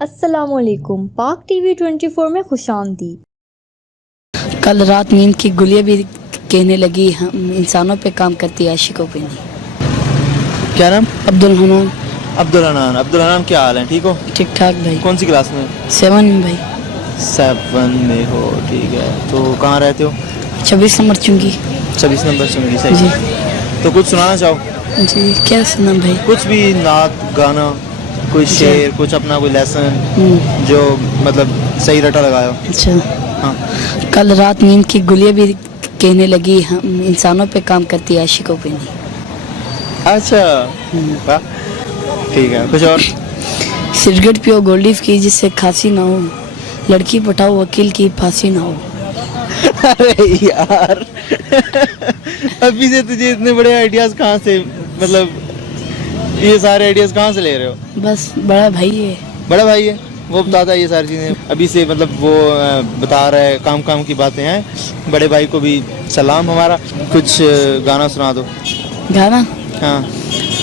अस्सलामुअलैकुम। पाक टीवी 24 में खुशामदीद। कल रात नींद की गुलिया भी कहने लगी हम इंसानों पे काम करती आशिकों पे नहीं। क्या नाम? अब्दुल हनान। अब्दुल हनान। अब्दुल हनान, क्या हाल है? ठीक हो? ठीक ठाक भाई। कौन सी क्लास में? 7 में भाई। 7 में हो, ठीक है। तो कहाँ रहते हो? 26 नंबर चुंगी। 26 नंबर चुंगी, जी सही है। तो कुछ सुनाना चाहो? जी, क्या सुना भाई? कुछ भी, नात गाना, कोई शेर, कुछ अपना कोई लेसन जो मतलब सही रटा लगाओ। अच्छा, हाँ। कल रात नींद की गुलिया भी कहने लगी हम इंसानों पे काम करती आशिकों पे नहीं। अच्छा, वाह, ठीक है। कुछ और? सिगरेट पियो गोल्डीफ की जिससे खांसी ना हो, लड़की पटाओ वकील की फांसी ना हो। अरे यार अभी से तुझे इतने बड़े आइडियाज कहाँ से, मतलब ये सारे आइडियाज कहाँ से ले रहे हो? बस बड़ा भाई है। बड़ा भाई है, वो बताता है ये सारी चीज़ें अभी से, मतलब वो बता रहा है, काम काम की बातें हैं। बड़े भाई को भी सलाम हमारा। कुछ गाना सुना दो। गाना? हाँ।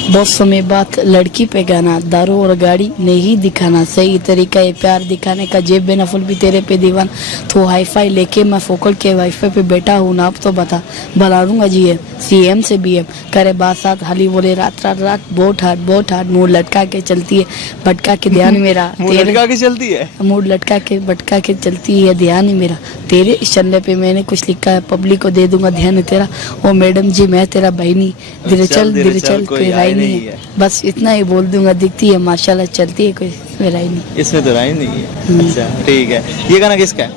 बहुत समय बाद लड़की पे गाना, दारू और गाड़ी नहीं दिखाना, सही तरीका है प्यार दिखाने का, जेब में नफुल भी तेरे पे दीवान, तो हाईफाई लेके मैं फोकल के वाईफाई पे बैठा हूँ, नाप तो बता बना दूंगा जीएम सीएम से बीएम, करे बात साथ हाली बोले रात रात रात, बहुत हार्ड मुंह लटका के चलती है भटका के ध्यान मेरा मुंह लटका के चलती है। मूड लटका के भटका के चलती है ध्यान ही मेरा, तेरे इस चलने पे मैंने कुछ लिखा है, पब्लिक को दे दूंगा ध्यान तेरा, ओ मैडम जी मैं तेरा भाई नहीं, धीरे चल कोई राय नहीं है, बस इतना ही बोल दूंगा, दिखती है माशाल्लाह चलती है, कोई इसमें राय नहीं। इसमें तो राय नहीं है। अच्छा, ठीक है। ये गाना किसका है?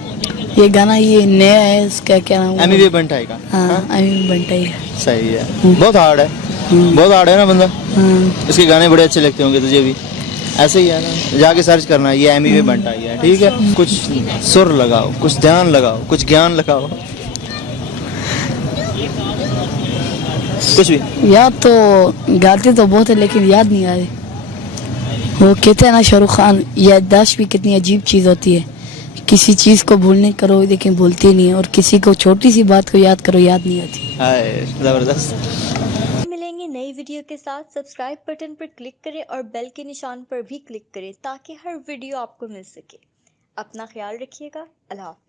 ये गाना ये नया है, इसका क्या नाम है? एमी बंटाई का। हाँ, एमी बंटाई है। सही है। बहुत हार्ड है, बहुत हार्ड है ना बंदा। इसके गाने बड़े अच्छे लगते होंगे तुझे भी। ऐसे ही है ना, जाके सर्च करना, ये एमी बंटाई है, ठीक है। कुछ सुर लगाओ, कुछ ध्यान लगाओ, कुछ ज्ञान लगाओ, कुछ भी। याद तो गाते तो बहुत है लेकिन याद नहीं आ रही। वो कहते हैं ना शाहरुख खान, याददाश्त भी कितनी अजीब चीज़ होती है, किसी चीज़ को भूलने करो लेकिन भूलती नहीं है, और किसी को छोटी सी बात को याद करो याद नहीं आती। हाय, जबरदस्त। मिलेंगे नई वीडियो के साथ। सब्सक्राइब बटन पर क्लिक करें और बेल के निशान पर भी क्लिक करें ताकि हर वीडियो आपको मिल सके। अपना ख्याल रखिएगा। अल्लाह हाफ़िज़।